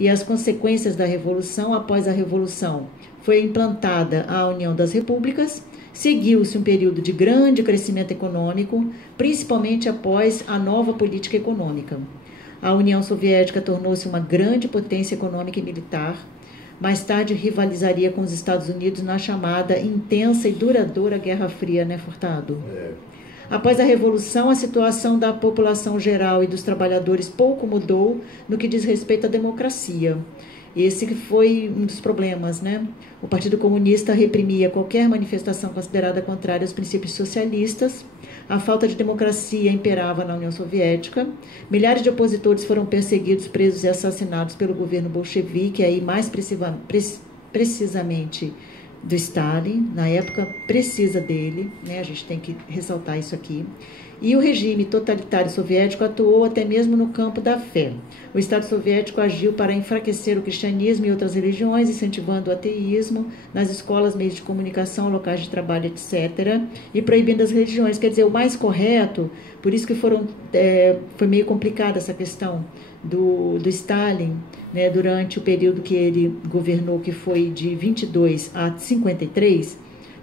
e as consequências da Revolução. Após a Revolução, foi implantada a União das Repúblicas, seguiu-se um período de grande crescimento econômico, principalmente após a nova política econômica. A União Soviética tornou-se uma grande potência econômica e militar. Mais tarde rivalizaria com os Estados Unidos na chamada intensa e duradoura Guerra Fria, né, Furtado? Após a Revolução, a situação da população geral e dos trabalhadores pouco mudou no que diz respeito à democracia. Esse foi um dos problemas, né? O Partido Comunista reprimia qualquer manifestação considerada contrária aos princípios socialistas. A falta de democracia imperava na União Soviética. Milhares de opositores foram perseguidos, presos e assassinados pelo governo bolchevique, aí mais precisamente do Stalin, na época precisa dele, né? A gente tem que ressaltar isso aqui. E o regime totalitário soviético atuou até mesmo no campo da fé. O Estado soviético agiu para enfraquecer o cristianismo e outras religiões, incentivando o ateísmo nas escolas, meios de comunicação, locais de trabalho, etc., e proibindo as religiões. Quer dizer, o mais correto, por isso que foi meio complicada essa questão do Stalin, né, durante o período que ele governou, que foi de 22 a 53,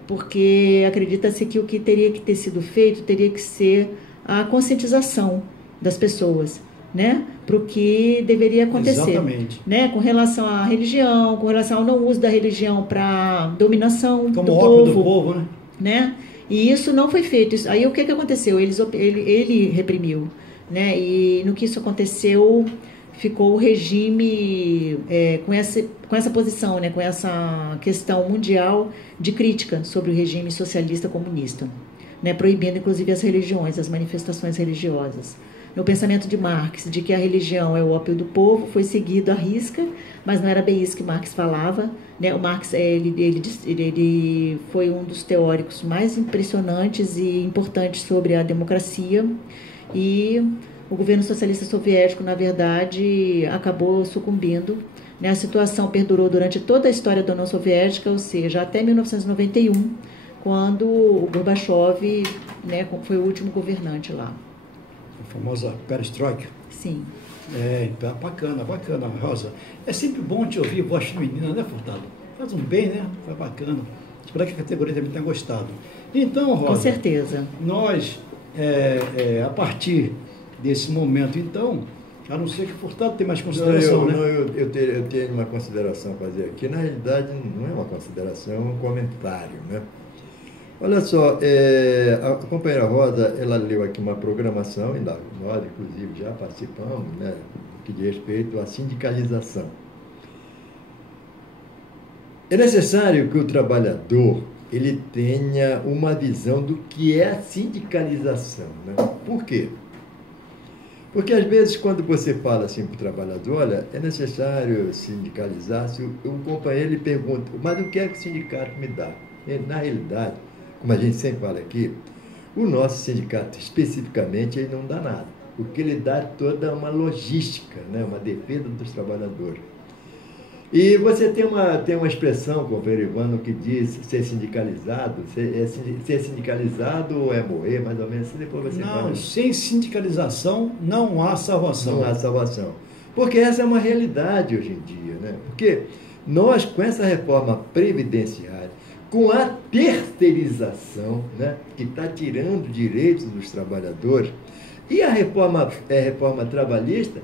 porque acredita-se que o que teria que ter sido feito teria que ser a conscientização das pessoas, né, para o que deveria acontecer. Exatamente. Né, com relação à religião, com relação ao não uso da religião para dominação como do ópio povo, do povo, né? E isso não foi feito. Aí o que aconteceu? Ele reprimiu, né? E no que isso aconteceu, ficou o regime com essa posição, né? Com essa questão mundial de crítica sobre o regime socialista comunista, né? Proibindo inclusive as religiões, as manifestações religiosas. No pensamento de Marx, de que a religião é o ópio do povo, foi seguido à risca, mas não era bem isso que Marx falava, né? O Marx ele foi um dos teóricos mais impressionantes e importantes sobre a democracia, e o governo socialista soviético, na verdade, acabou sucumbindo, né? A situação perdurou durante toda a história da União Soviética, ou seja, até 1991, quando o Gorbachev, né, foi o último governante lá. A famosa perestroika. Sim. Bacana, Rosa. É sempre bom te ouvir voz feminina, né, Furtado? Faz um bem, né? Foi bacana. Espero que a categoria também tenha gostado. Então, Rosa... Com certeza. Nós, a partir desse momento, então, a não ser que Furtado tem mais consideração, né? Eu tenho uma consideração a fazer aqui. Na realidade, não é uma consideração, é um comentário, né? Olha só, a companheira Rosa, ela leu aqui uma programação, e nós, inclusive, já participamos, né, que diz respeito à sindicalização. É necessário que o trabalhador ele tenha uma visão do que é a sindicalização, né? Por quê? Porque, às vezes, quando você fala assim para o trabalhador, olha, é necessário sindicalizar, se o companheiro lhe pergunta, mas o que é que o sindicato me dá? Na realidade, como a gente sempre fala aqui, o nosso sindicato, especificamente, ele não dá nada. O que ele dá é toda uma logística, né? Uma defesa dos trabalhadores. E você tem uma expressão, companheiro Ivano, que diz ser sindicalizado, ser sindicalizado ou é morrer, mais ou menos, depois você Não, fala. sem sindicalização não há salvação. Não há salvação. Porque essa é uma realidade hoje em dia, né? Porque nós, com essa reforma previdenciária, com a terceirização, né, que está tirando direitos dos trabalhadores, e a reforma trabalhista,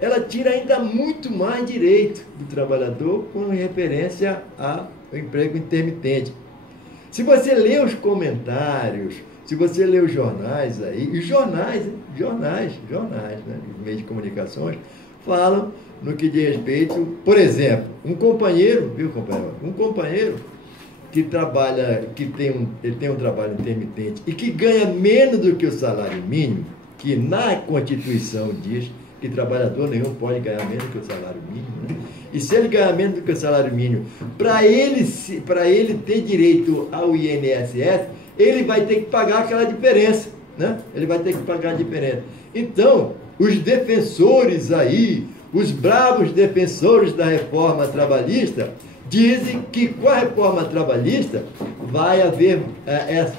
ela tira ainda muito mais direito do trabalhador com referência ao emprego intermitente. Se você lê os comentários, se você lê os jornais aí, e jornais, né, os meios de comunicações, falam no que diz respeito, por exemplo, um companheiro, viu, companheiro? Um companheiro que trabalha, ele tem um trabalho intermitente e que ganha menos do que o salário mínimo, que na Constituição diz que trabalhador nenhum pode ganhar menos do que o salário mínimo, né? E se ele ganhar menos do que o salário mínimo, para ele ter direito ao INSS, ele vai ter que pagar aquela diferença, né? Ele vai ter que pagar a diferença. Então, os defensores aí, os bravos defensores da reforma trabalhista, dizem que com a reforma trabalhista vai haver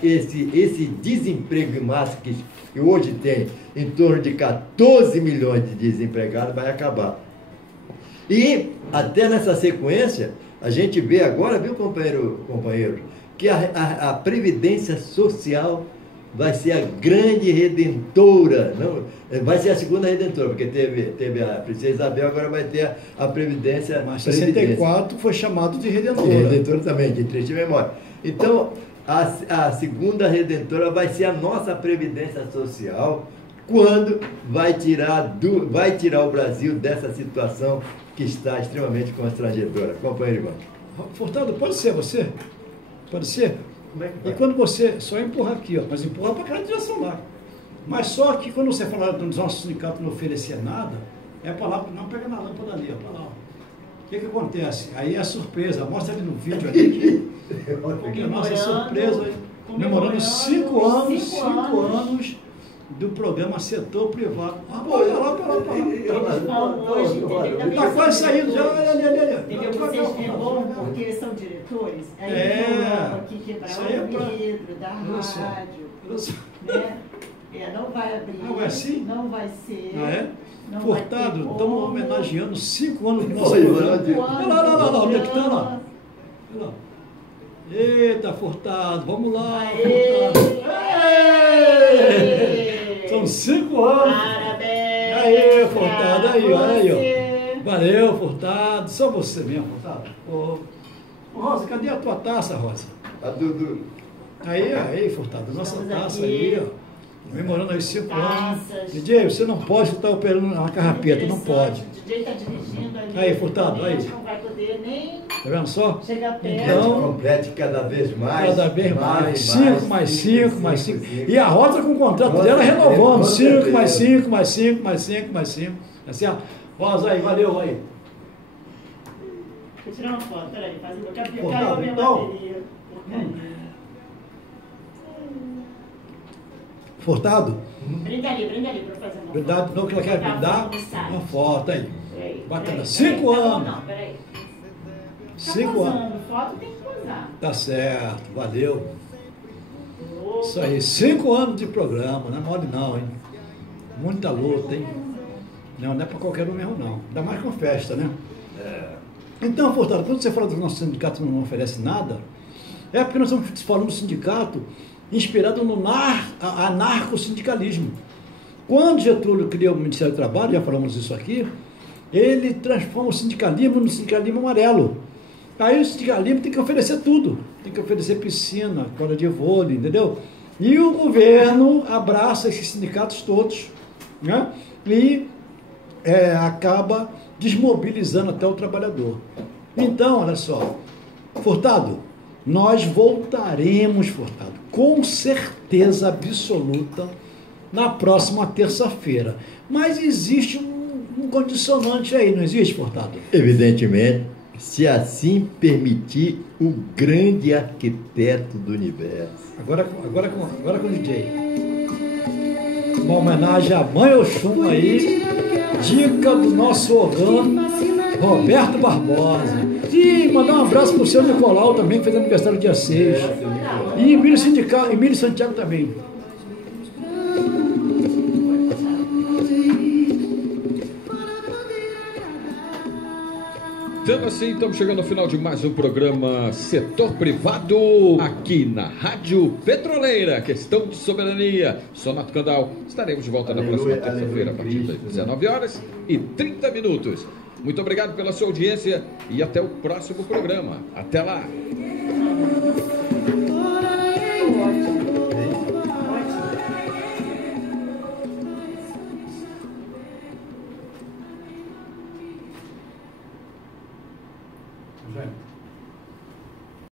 esse desemprego em massa que hoje tem em torno de 14 milhões de desempregados, vai acabar. E até nessa sequência, a gente vê agora, viu, companheiro, que a Previdência Social vai ser a grande redentora, não, vai ser a segunda redentora, porque teve a Princesa Isabel, agora vai ter a Previdência. Mas 64 foi chamado de redentora. Redentora também, de triste memória. Então, a segunda redentora vai ser a nossa Previdência Social, quando vai tirar o Brasil dessa situação que está extremamente constrangedora. Companheiro Ivan. Furtado, pode ser você? Pode ser? Como é que E vai? quando você só empurra aqui, ó, mas empurra para aquela direção lá. Mas só que quando você falar do nosso sindicato não oferecer nada, é para lá, não pega na lâmpada ali, ó, para lá. Ó. O que acontece? Aí é a surpresa, mostra ali no vídeo ali que a nossa surpresa, comemorando 5 anos do programa Setor Privado. Ah, olha lá, para lá. Está quase saindo já, olha. Entendeu? Vocês é bom porque eles são diretores. Aí aqui quebrar o vidro da rádio. Né? Não vai abrir. Não é assim? Não vai ser. Ah, é? Não Furtado, vai ter estamos como. homenageando 5 anos do nosso Foi, programa. olha Olha lá, onde é que está lá? Olha lá. Eita, Furtado, vamos lá. Aê! Furtado. Aê! São 5 anos. Parabéns! Aí, Furtado, aí, olha aí, você. ó. Valeu, Furtado. Só você mesmo, Furtado. Ô, Rosa, cadê a tua taça, Rosa? A Dudu. Aí, Furtado, nossa Estamos taça aqui. aí, ó. Comemorando aí 5 anos. Taças. DJ, você não pode estar operando na carrapeta, não pode. O DJ está dirigindo ali. Aí, Furtado, aí. Não vai poder nem Tá vendo só? chegar perto. Então, Complete cada vez mais. Cada vez mais. 5 mais 5 mais 5. E a Rosa com o contrato Rosa, dela renovando. com 5 certeza. mais 5 mais 5 mais 5 mais 5. Assim, ó. Rosa aí, valeu aí. Vou tirar uma foto, peraí, faz um caiu Furtado, a minha então. bateria. Furtado, Brinda ali pra fazer uma verdade, não que ela quer Tá, me dar vamos começar. uma foto aí. Peraí, Bacana. peraí, 5 peraí, tá bom, anos. Não, peraí. 5 anos. Posando, foto tem que posar. Tá certo, valeu. Opa. Isso aí, 5 anos de programa, não é mole não, hein? Muita luta, hein? Não é para qualquer um mesmo não. Ainda mais com festa, né? Então, Furtado, quando você fala do nosso sindicato não oferece nada, é porque nós estamos falando do sindicato inspirado no anarco-sindicalismo. Quando Getúlio criou o Ministério do Trabalho, já falamos isso aqui, ele transforma o sindicalismo no sindicalismo amarelo. Aí o sindicalismo tem que oferecer tudo. Tem que oferecer piscina, quadra de vôlei, entendeu? E o governo abraça esses sindicatos todos, né? E acaba desmobilizando até o trabalhador. Então, olha só, Furtado, nós voltaremos, Furtado, com certeza absoluta, na próxima terça-feira. Mas existe um condicionante aí, não existe, Furtado? Evidentemente, se assim permitir o grande arquiteto do universo. Agora com o DJ. Uma homenagem à Mãe Oxum aí, dica do nosso organo, Roberto Barbosa. E mandar um abraço pro seu Nicolau também, que fez aniversário dia 6. E Emílio Santiago também. Sendo assim, estamos chegando ao final de mais um programa Setor Privado, aqui na Rádio Petroleira. Questão de soberania. Sonato Candal. Estaremos de volta na próxima terça-feira, a partir das 19h30. Muito obrigado pela sua audiência e até o próximo programa. Até lá. Gente.